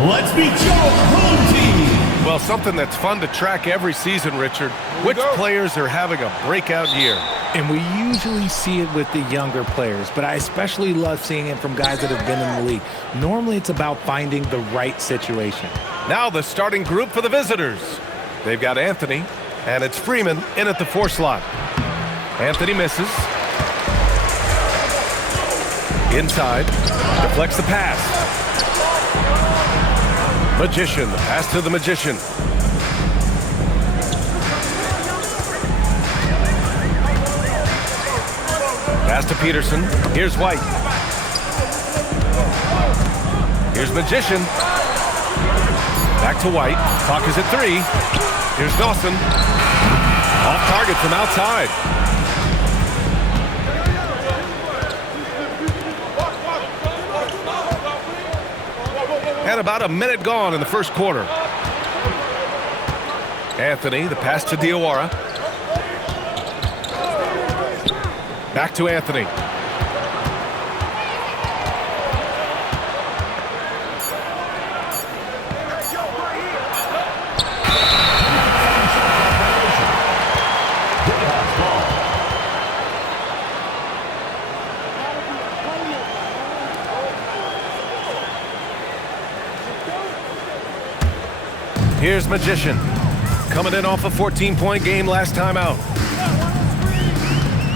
Let's meet your home team. Well, something that's fun to track every season, Richard. Which players are having a breakout year? And we usually see it with the younger players, but I especially love seeing it from guys that have been in the league. Normally, it's about finding the right situation. Now the starting group for the visitors. They've got Anthony, and it's Freeman in at the 4 slot. Anthony misses. Inside, deflects the pass. Magician, pass to the Magician. Pass to Peterson. Here's White. Here's Magician. Back to White. Clock is at 3. Here's Dawson. Off target from outside. And about a minute gone in the first quarter. Anthony, the pass to Diawara. Back to Anthony. Here's Magician. Coming in off a 14-point game last time out.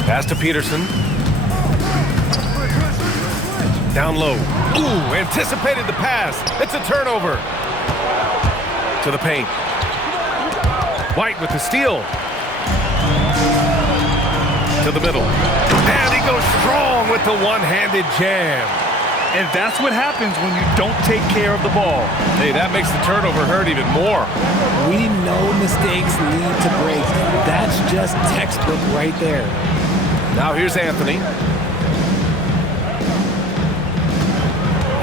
Pass to Peterson. Down low. Ooh, anticipated the pass. It's a turnover. To the paint. White with the steal. To the middle. And he goes strong with the one-handed jam. And that's what happens when you don't take care of the ball. Hey, that makes the turnover hurt even more. We know mistakes lead to breaks. That's just textbook right there. Now here's Anthony.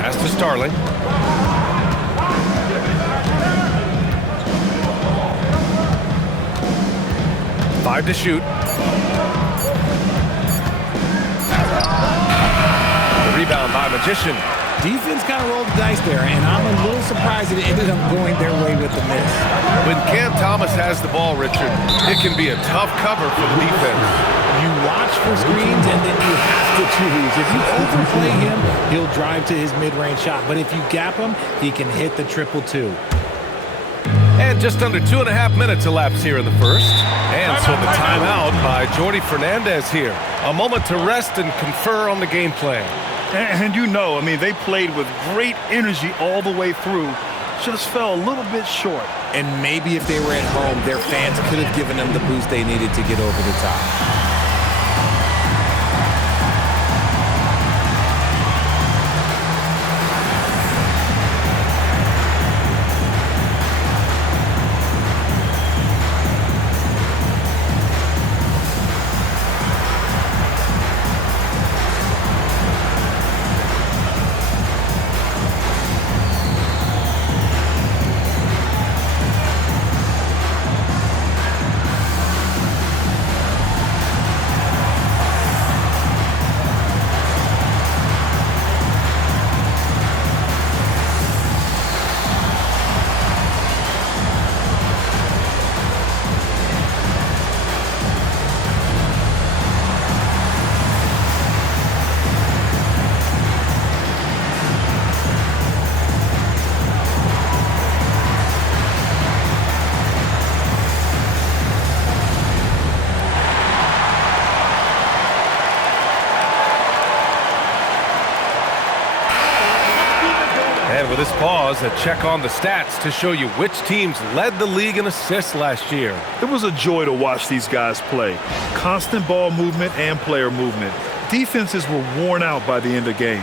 Pass to Starling. Five to shoot. Rebound by Magician. Defense kind of rolled the dice there, and I'm a little surprised that it ended up going their way with the miss. When Cam Thomas has the ball, Richard, it can be a tough cover for the defense. You watch for screens, and then you have to choose. If you overplay him, he'll drive to his mid-range shot. But if you gap him, he can hit the 2-2. And just under 2.5 minutes elapsed here in the first. And so the timeout by Jordi Fernandez here. A moment to rest and confer on the game plan. And you know, I mean, they played with great energy all the way through. Just fell a little bit short. And maybe if they were at home, their fans could have given them the boost they needed to get over the top. And with this pause, a check on the stats to show you which teams led the league in assists last year. It was a joy to watch these guys play. Constant ball movement and player movement. Defenses were worn out by the end of games.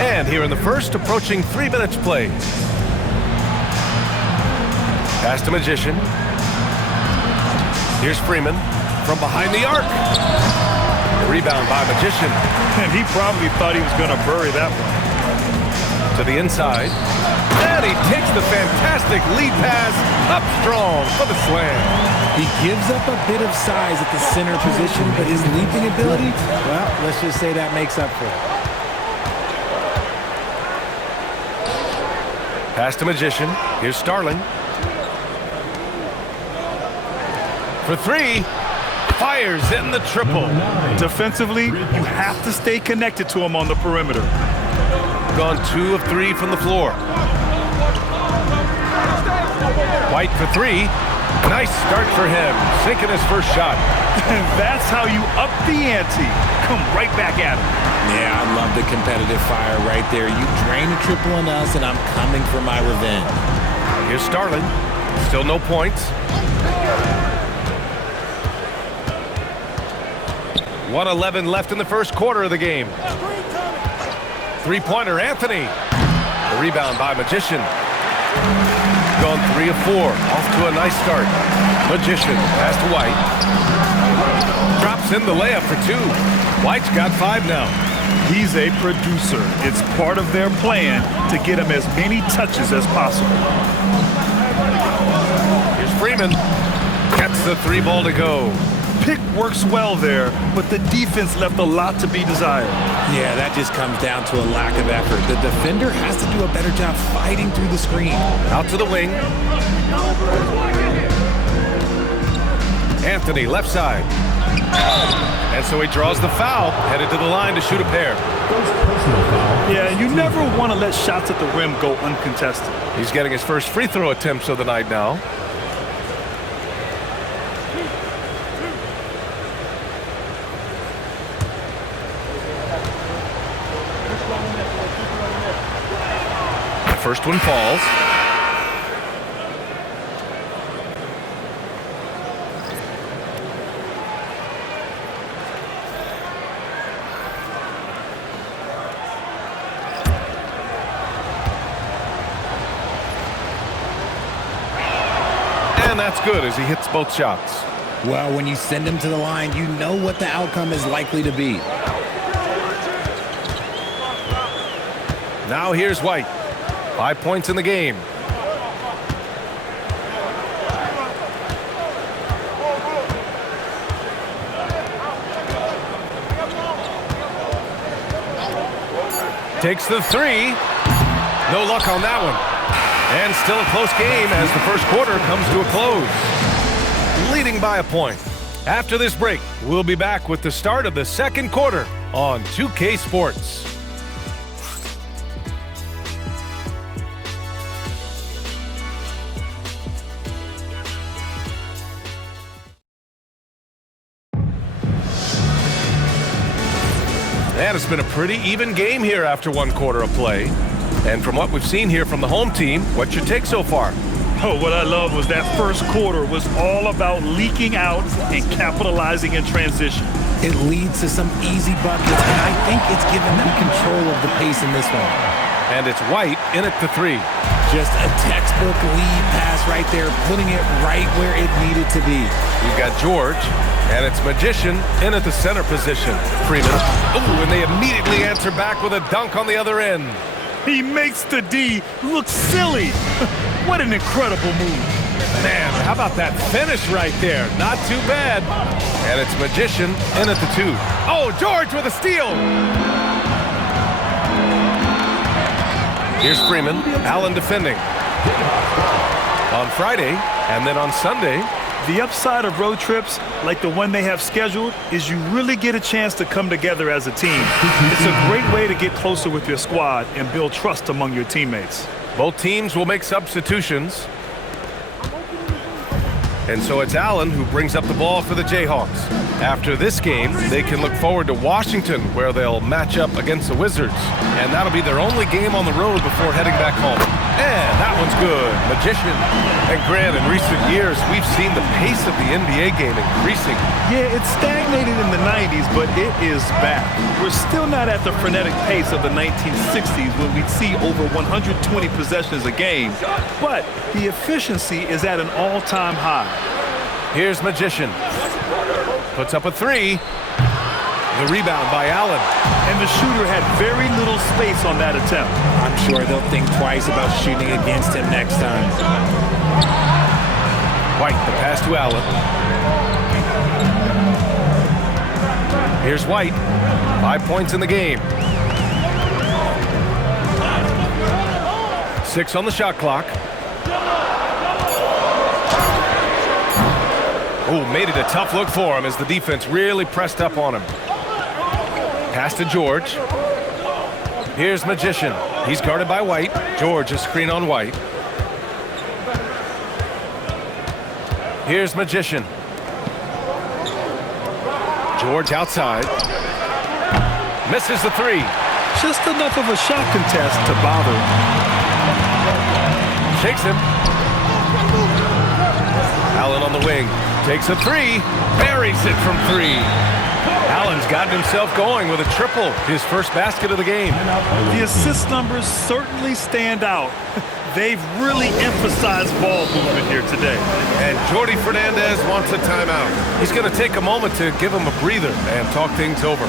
And here in the first, approaching 3 minutes played. Pass to Magician. Here's Freeman from behind the arc. Rebound by Magician. And he probably thought he was going to bury that one. To the inside. And he takes the fantastic lead pass up strong for the slam. He gives up a bit of size at the center position, but his leaping ability, well, let's just say that makes up for it. Pass to Magician. Here's Starling. For three. Fires in the triple. Defensively, you have to stay connected to him on the perimeter. Gone 2 of 3 from the floor. White for three. Nice start for him. Sinking his first shot. And that's how you up the ante. Come right back at him. Yeah, I love the competitive fire right there. You drain the triple on us, and I'm coming for my revenge. Here's Starling. Still no points. 1:11 left in the first quarter of the game. Three-pointer, Anthony. The rebound by Magician. Gone 3 of 4. Off to a nice start. Magician, pass to White. Drops in the layup for 2. White's got 5 now. He's a producer. It's part of their plan to get him as many touches as possible. Here's Freeman. Gets the 3 ball to go. Pick works well there, but the defense left a lot to be desired. Yeah, that just comes down to a lack of effort. The defender has to do a better job fighting through the screen. Out to the wing. Anthony, left side. And so he draws the foul, headed to the line to shoot a pair. Yeah, you never want to let shots at the rim go uncontested. He's getting his first free throw attempts of the night now. First one falls. And that's good as he hits both shots. Well, when you send him to the line, you know what the outcome is likely to be. Now here's White. 5 points in the game. Takes the 3. No luck on that one. And still a close game as the first quarter comes to a close. Leading by a point. After this break, we'll be back with the start of the second quarter on 2K Sports. And it's been a pretty even game here after 1 quarter of play. And from what we've seen here from the home team, what's your take so far? Oh, what I love was that first quarter was all about leaking out and capitalizing in transition. It leads to some easy buckets, and I think it's given them control of the pace in this one. And it's White in at the 3. Just a textbook lead pass right there, putting it right where it needed to be. We've got George, and it's Magician in at the center position. Freeman. Oh, and they immediately answer back with a dunk on the other end. He makes the D look silly. What an incredible move. Man, how about that finish right there? Not too bad. And it's Magician in at the 2. Oh, George with a steal. Here's Freeman. Allen defending. On Friday, and then on Sunday. The upside of road trips, like the one they have scheduled, is you really get a chance to come together as a team. It's a great way to get closer with your squad and build trust among your teammates. Both teams will make substitutions. And so it's Allen who brings up the ball for the Jayhawks. After this game, they can look forward to Washington, where they'll match up against the Wizards. And that'll be their only game on the road before heading back home. And that one's good. Magician. And Grant, in recent years, we've seen the pace of the NBA game increasing. Yeah, it stagnated in the 90s, but it is back. We're still not at the frenetic pace of the 1960s when we'd see over 120 possessions a game. But the efficiency is at an all-time high. Here's Magician. Puts up a 3. The rebound by Allen. And the shooter had very little space on that attempt. I'm sure they'll think twice about shooting against him next time. White, the pass to Allen. Here's White. 5 points in the game. 6 on the shot clock. Oh, made it a tough look for him as the defense really pressed up on him. Pass to George. Here's Magician. He's guarded by White. George, a screen on White. Here's Magician. George outside. Misses the three. Just enough of a shot contest to bother him. Shakes him. Allen on the wing. Takes a three. Buries it from three. Allen's gotten himself going with a triple. His first basket of the game. The assist numbers certainly stand out. They've really emphasized ball movement here today. And Jordi Fernandez wants a timeout. He's going to take a moment to give him a breather and talk things over.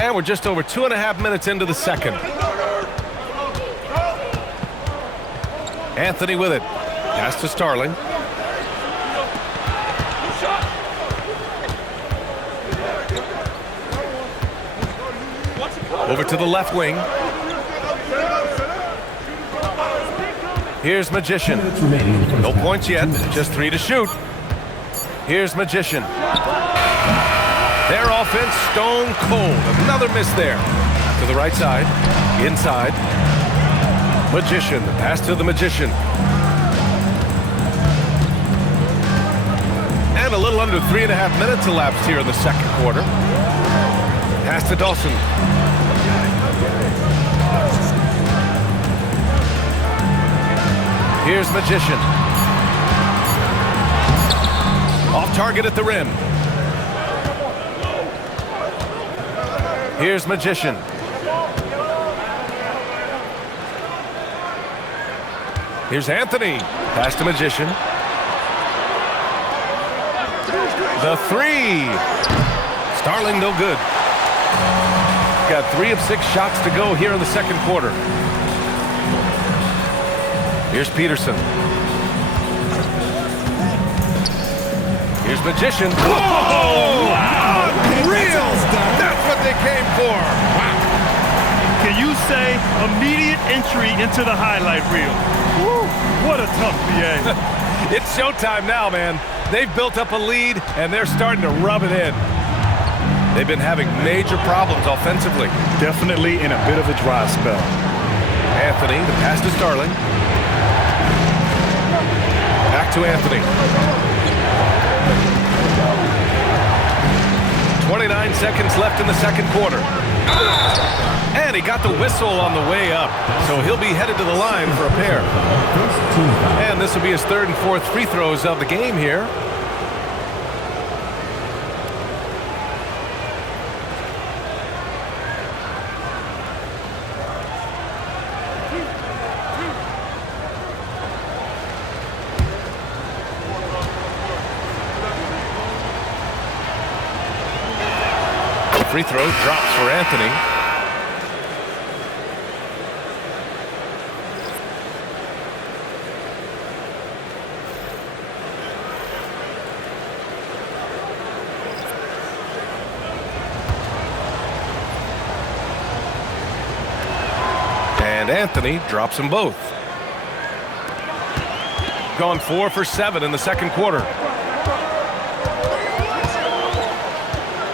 And we're just over 2.5 minutes into the second. Anthony with it. Pass to Starling. Over to the left wing. Here's Magician. No points yet, just 3 to shoot. Here's Magician. Their offense stone cold. Another miss there. To the right side. Inside. Magician. The pass to the Magician. And a little under 3.5 minutes elapsed here in the second quarter. Pass to Dawson. Here's Magician. Off target at the rim. Here's Magician. Here's Anthony. Pass to Magician. The three. Starling no good. Got 3 of 6 shots to go here in the second quarter. Here's Peterson. Here's Magician. Whoa! Wow! Real! That's what they came for. Wow! Can you say immediate entry into the highlight reel? Woo! What a tough PA. It's showtime now, man. They've built up a lead, and they're starting to rub it in. They've been having major problems offensively. Definitely in a bit of a dry spell. Anthony, the pass to Starling. Back to Anthony. 29 seconds left in the second quarter. And he got the whistle on the way up, so he'll be headed to the line for a pair. And this will be his 3rd and 4th free throws of the game here. free throw drops for Anthony. And Anthony drops them both. Gone 4 for 7 in the second quarter.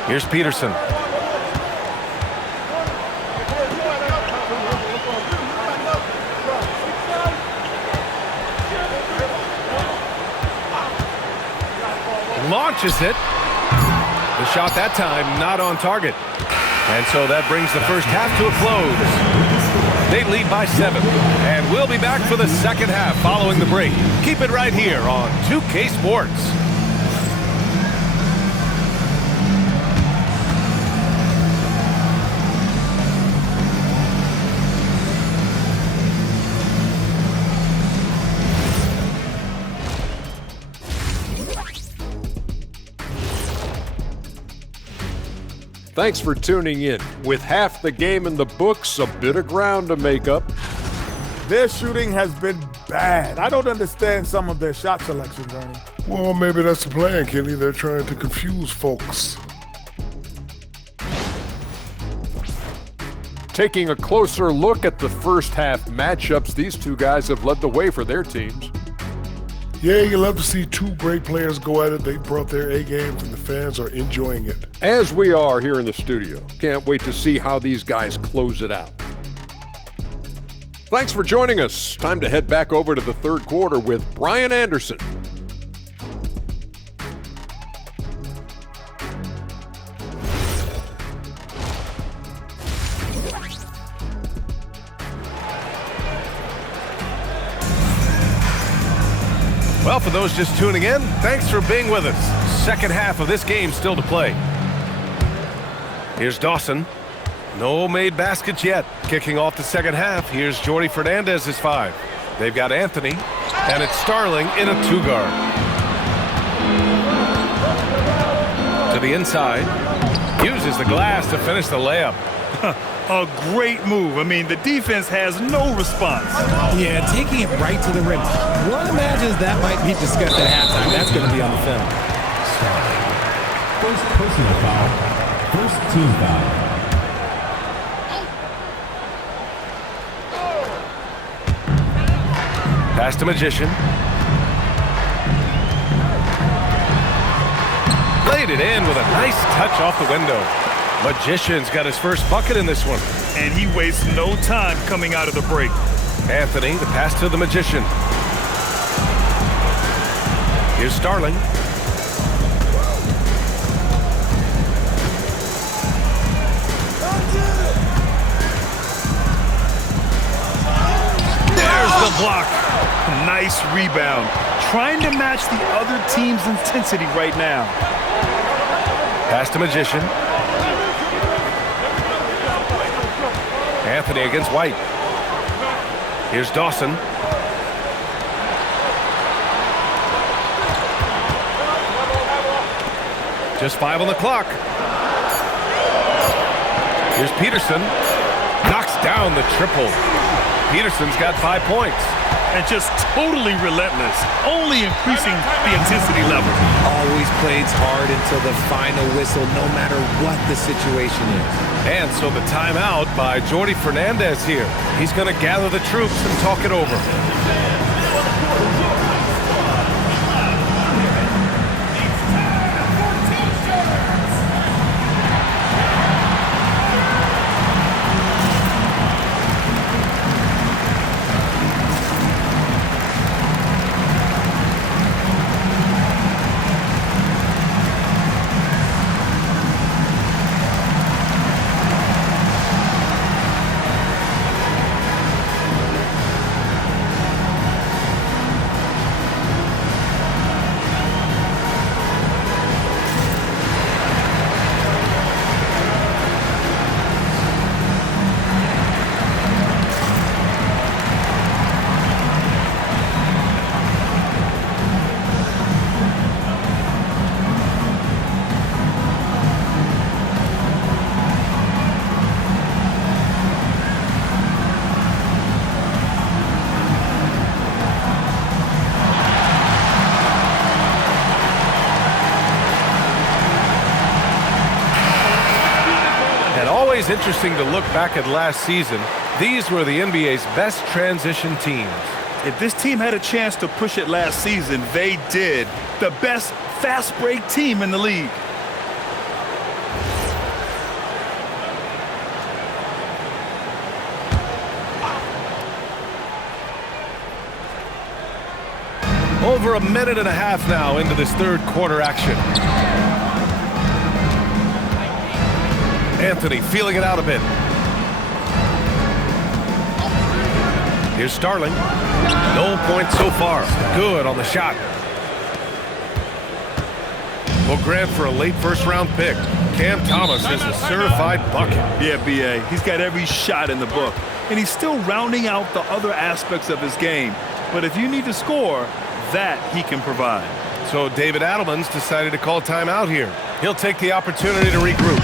Here's Peterson. Launches it. The shot that time not on target. And so that brings the first half to a close. They lead by 7, and we'll be back for the second half following the break. Keep it right here on 2K Sports. Thanks for tuning in. With half the game in the books, a bit of ground to make up. Their shooting has been bad. I don't understand some of their shot selections, Ernie. Well, maybe that's the plan, Kenny. They're trying to confuse folks. Taking a closer look at the first half matchups, these two guys have led the way for their teams. Yeah, you love to see two great players go at it. They brought their A games, and the fans are enjoying it. As we are here in the studio. Can't wait to see how these guys close it out. Thanks for joining us. Time to head back over to the third quarter with Brian Anderson. Well, for those just tuning in, thanks for being with us. Second half of this game still to play. Here's Dawson. No made baskets yet. Kicking off the second half, here's Jordi Fernandez's 5. They've got Anthony, and it's Starling in a 2-guard. To the inside. Uses the glass to finish the layup. A great move. I mean, the defense has no response. Yeah, taking it right to the rim. One imagines that might be discussed at halftime. That's going to be on the film. First personal foul. First team foul. Pass to Magician. Laid it in with a nice touch off the window. Magician's got his first bucket in this one. And he wastes no time coming out of the break. Anthony, the pass to the Magician. Here's Starling. There's the block. Nice rebound. Trying to match the other team's intensity right now. Pass to Magician. Anthony against White. Here's Dawson. Just 5 on the clock. Here's Peterson. Knocks down the triple. Peterson's got 5 points. And just totally relentless, only increasing the intensity level. Always plays hard until the final whistle, no matter what the situation is. And so the timeout by Jordi Fernandez here. He's going to gather the troops and talk it over. always interesting to look back at last season. These were the NBA's best transition teams. If this team had a chance to push it last season, they did. The best fast break team in the league. Over a minute and a half now into this third quarter action. Anthony feeling it out a bit. Here's Starling. No points so far. Good on the shot. Well, Grant, for a late first-round pick, Cam Thomas is a certified bucket. Yeah, B.A. He's got every shot in the book. And he's still rounding out the other aspects of his game. But if you need to score, that he can provide. So David Adelman's decided to call timeout here. He'll take the opportunity to regroup.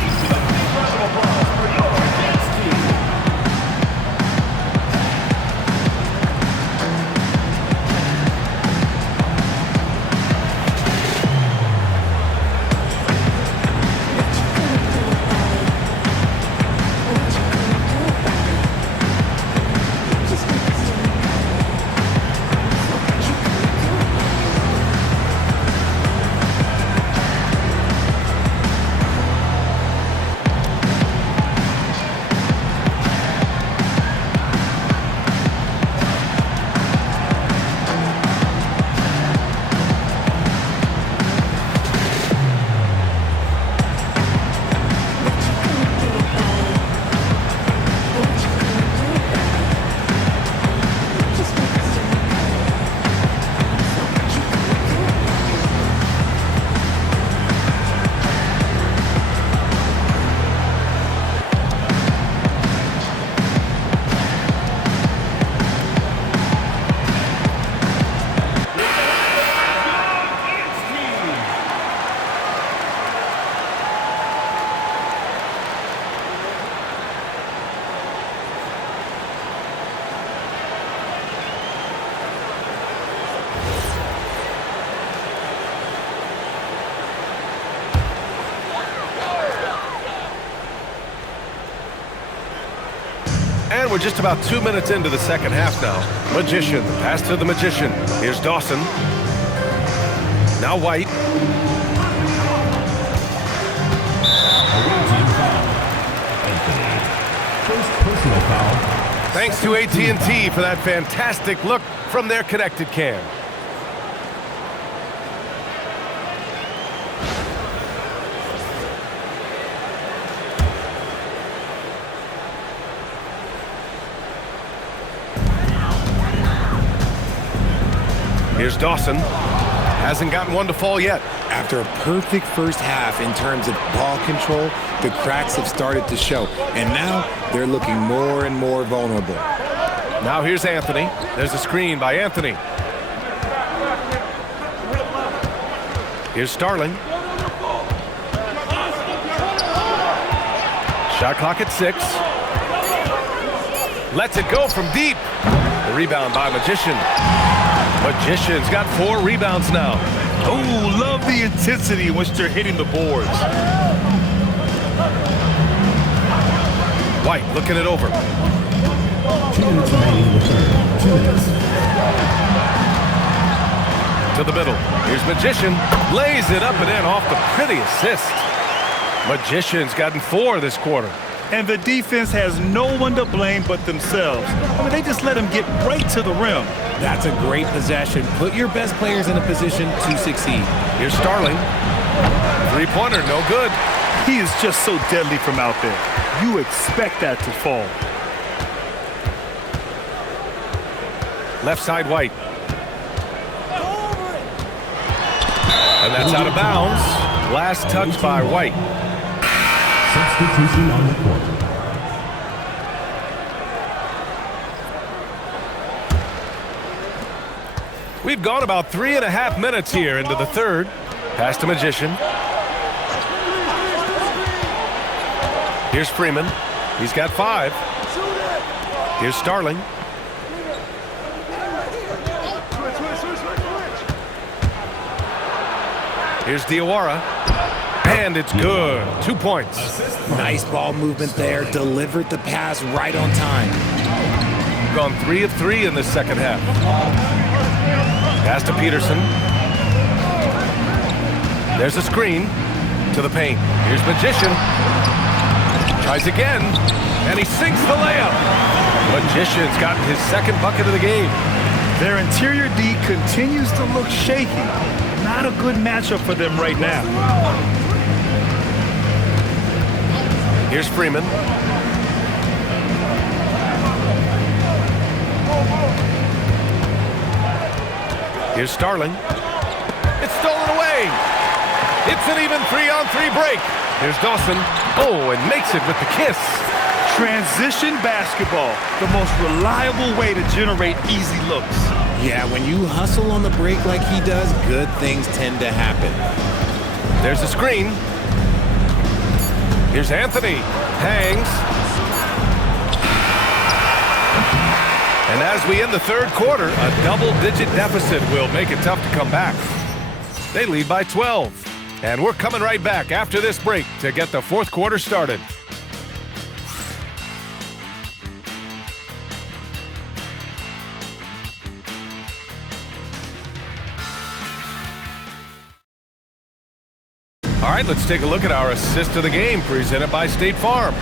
And we're just about 2 minutes into the second half now. Magician, pass to the Magician. Here's Dawson. Now White. First personal foul. Thanks to AT&T for that fantastic look from their connected cam. Here's Dawson. Hasn't gotten one to fall yet. After a perfect first half in terms of ball control, the cracks have started to show. And now they're looking more and more vulnerable. Now here's Anthony. There's a screen by Anthony. Here's Starling. Shot clock at 6. Lets it go from deep. The rebound by Magician. Magician's got 4 rebounds now. Oh, love the intensity in which they're hitting the boards. White looking it over. 2 minutes remaining in the third. 2 minutes. To the middle. Here's Magician. Lays it up and in off the pretty assist. Magician's gotten 4 this quarter. And the defense has no one to blame but themselves. I mean, they just let him get right to the rim. That's a great possession. Put your best players in a position to succeed. Here's Starling. Three-pointer, no good. He is just so deadly from out there. You expect that to fall. Left side White. And that's out of bounds. Last touch by White. Substitution on the court. We've gone about 3.5 minutes here into the third. Pass to Magician. Here's Freeman. He's got 5. Here's Starling. Here's Diawara. And it's good. 2 points. Nice ball movement there. Delivered the pass right on time. Gone 3 of 3 in the second half. Pass to Peterson. There's a screen to the paint. Here's Magician. Tries again, and he sinks the layup. Magician's gotten his second bucket of the game. Their interior D continues to look shaky. Not a good matchup for them right now. Here's Freeman. Here's Starling. It's stolen away. It's an even 3-on-3 break. Here's Dawson. Oh, and makes it with the kiss. Transition basketball, the most reliable way to generate easy looks. Yeah, when you hustle on the break like he does, good things tend to happen. There's a screen. Here's Anthony. Hangs. And as we end the third quarter, a double-digit deficit will make it tough to come back. They lead by 12. And we're coming right back after this break to get the fourth quarter started. All right, let's take a look at our assist of the game presented by State Farm.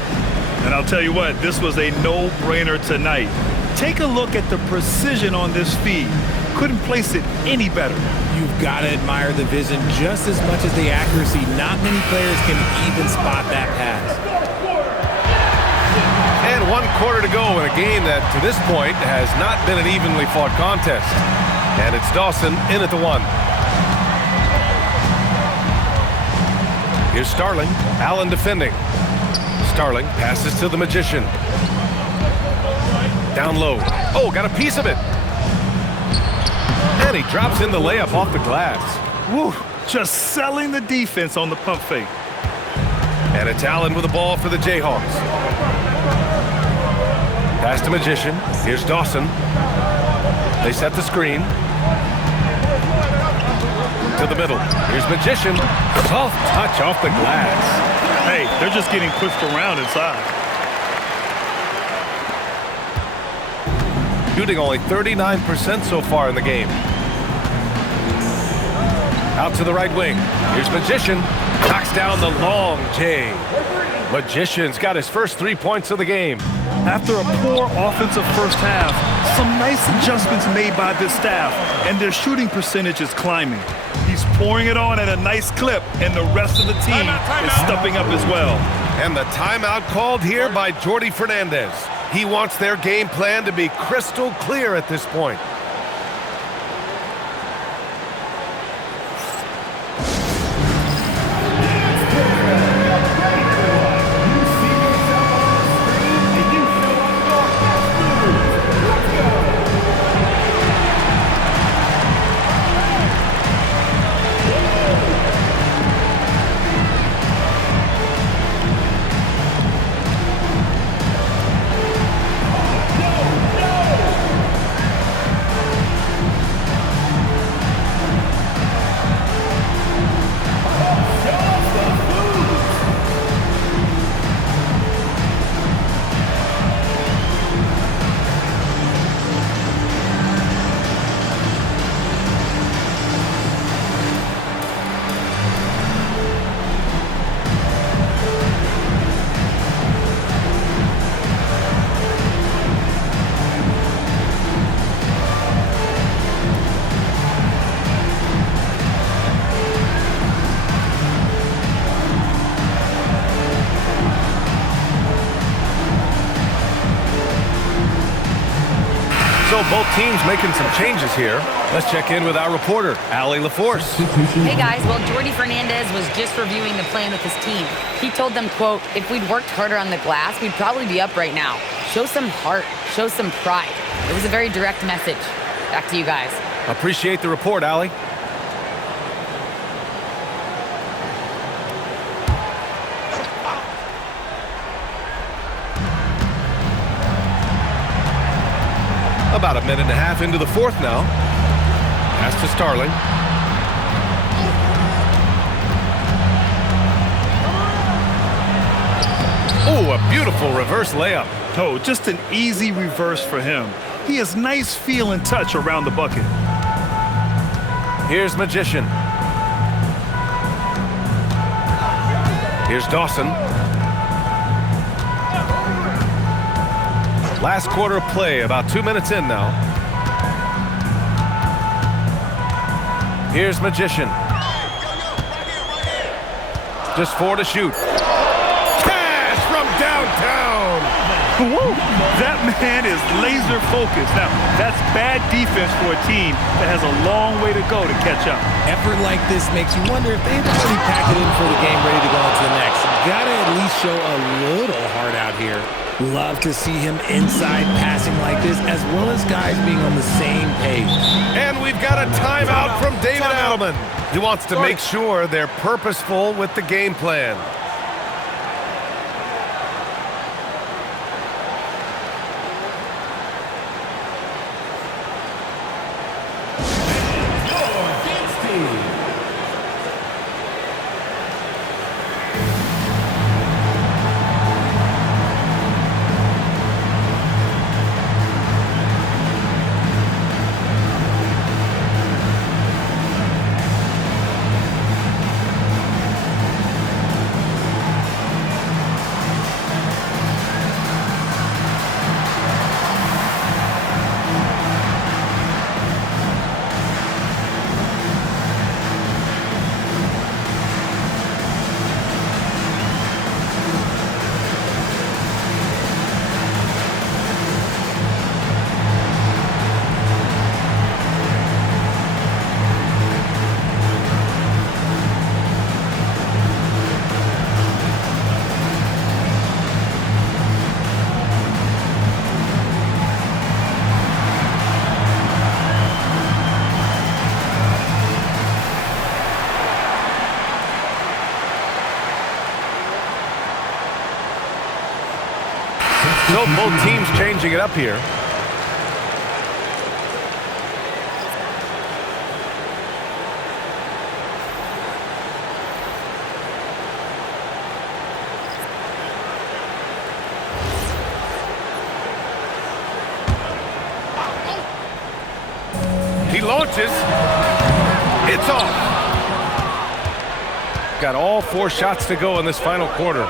And I'll tell you what, this was a no-brainer tonight. Take a look at the precision on this feed. Couldn't place it any better. You've got to admire the vision just as much as the accuracy. Not many players can even spot that pass. And 1 quarter to go in a game that, to this point, has not been an evenly fought contest. And it's Dawson in at the 1. Here's Starling. Allen defending. Starling passes to the Magician. Down low. Oh, got a piece of it. And he drops in the layup off the glass. Woo, just selling the defense on the pump fake. And it's Allen with the ball for the Jayhawks. Pass to Magician. Here's Dawson. They set the screen. To the middle. Here's Magician. Soft touch off the glass. Hey, they're just getting pushed around inside. Shooting only 39% so far in the game. Out to the right wing. Here's Magician. Knocks down the long J. Magician's got his first 3 points of the game. After a poor offensive first half, some nice adjustments made by this staff, and their shooting percentage is climbing. He's pouring it on at a nice clip, and the rest of the team is stepping up as well. And the timeout called here by Jordi Fernandez. He wants their game plan to be crystal clear at this point. So both teams making some changes here. Let's check in with our reporter, Allie LaForce. Hey guys, well, Jordi Fernandez was just reviewing the plan with his team. He told them, quote, if we'd worked harder on the glass, we'd probably be up right now. Show some heart, show some pride. It was a very direct message. Back to you guys. Appreciate the report, Allie. About a minute and a half into the fourth now. Pass to Starling. Oh, a beautiful reverse layup. Oh, just an easy reverse for him. He has nice feel and touch around the bucket. Here's Magician. Here's Dawson. Last quarter of play, about 2 minutes in now. Here's Magician. Just 4 to shoot. Cash from downtown. Woo! That man is laser focused. Now, that's bad defense for a team that has a long way to go to catch up. Effort like this makes you wonder if they've already packed it in for the game, ready to go into the next. Gotta at least show a little heart out here. Love to see him inside passing like this, as well as guys being on the same page. And we've got a timeout from David Adelman. He wants to make sure they're purposeful with the game plan. So both teams changing it up here. He launches. It's off. Got all 4 shots to go in this final quarter.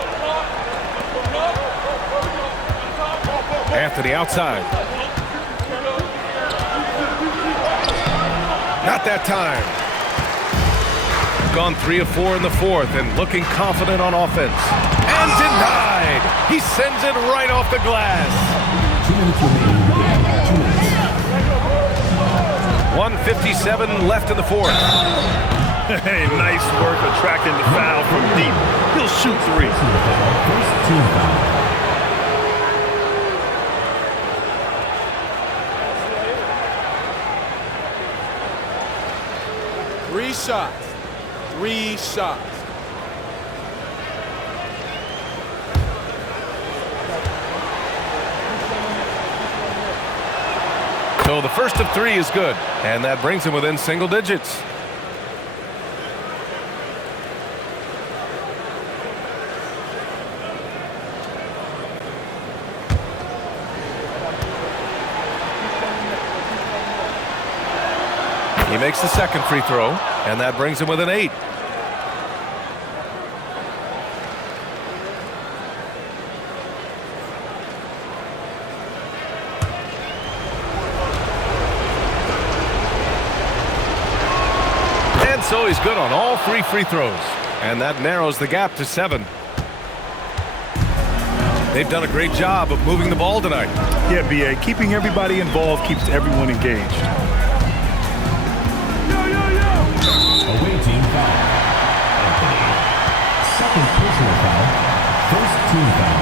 Anthony outside. Not that time. Gone 3 of 4 in the fourth and looking confident on offense. And denied. He sends it right off the glass. 2 minutes remaining. 2 minutes. 1:57 left in the fourth. Hey, nice work attracting the foul from deep. He'll shoot 3. First team foul. Three shots. So the first of 3 is good, and that brings him within single digits. He makes the second free throw, and that brings him within 8. And so he's good on all 3 free throws, and that narrows the gap to 7. They've done a great job of moving the ball tonight. Yeah, B.A., keeping everybody involved keeps everyone engaged. Away team foul. Anthony. Second personal foul. First team foul.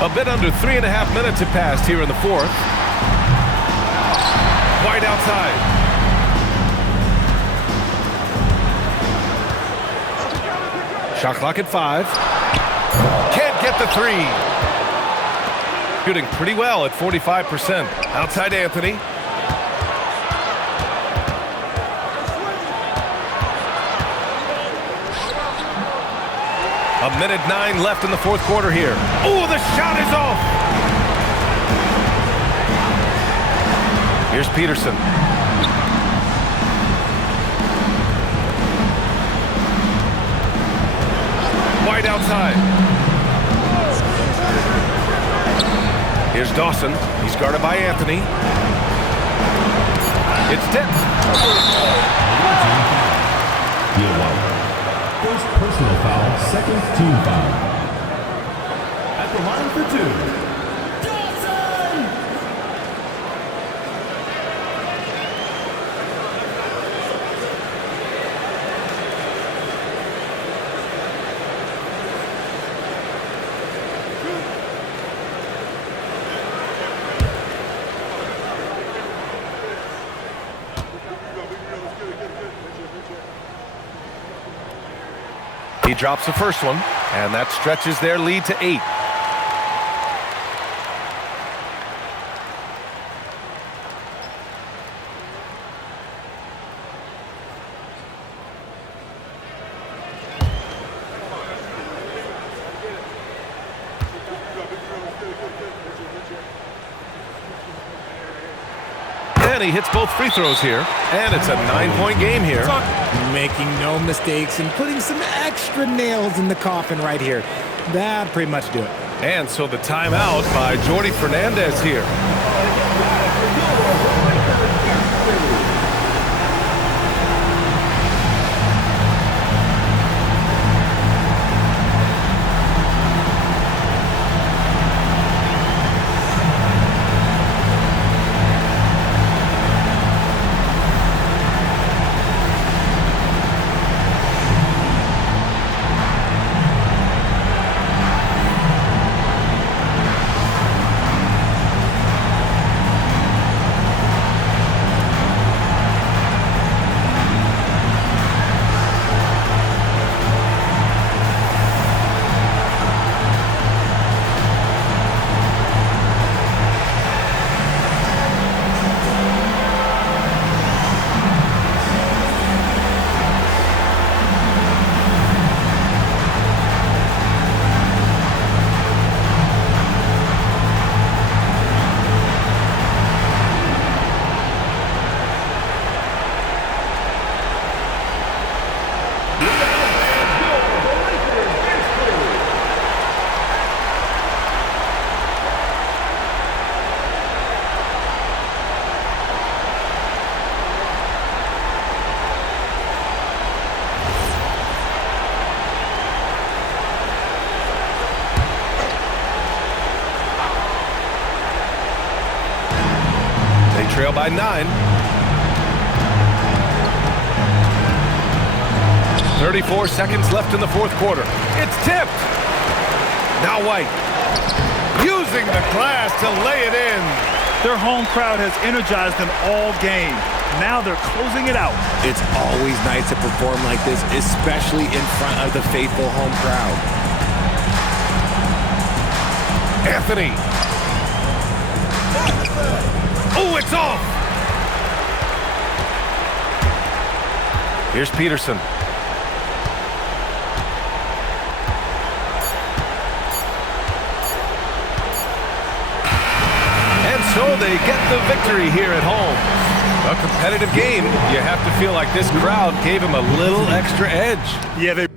A bit under 3.5 minutes have passed here in the fourth. White outside. Shot clock at 5. Can't get the 3. shooting pretty well at 45%. Outside Anthony. A minute 9 left in the fourth quarter here. Oh, the shot is off. Here's Peterson. White outside. Here's Dawson. He's guarded by Anthony. It's tipped. First personal foul, second team foul. At the line for 2. He drops the first one, and that stretches their lead to 8. And he hits both free throws here, and it's a 9-point game here. Making no mistakes and putting some extra nails in the coffin right here. That'll pretty much do it. And so the timeout by Jordi Fernandez here. Trail by 9. 34 seconds left in the fourth quarter. It's tipped. Now White using the glass to lay it in. Their home crowd has energized them all game. Now they're closing it out. It's always nice to perform like this, especially in front of the faithful home crowd. Anthony. Oh, it's off! Here's Peterson. And so they get the victory here at home. A competitive game. You have to feel like this crowd gave him a little extra edge. Yeah, they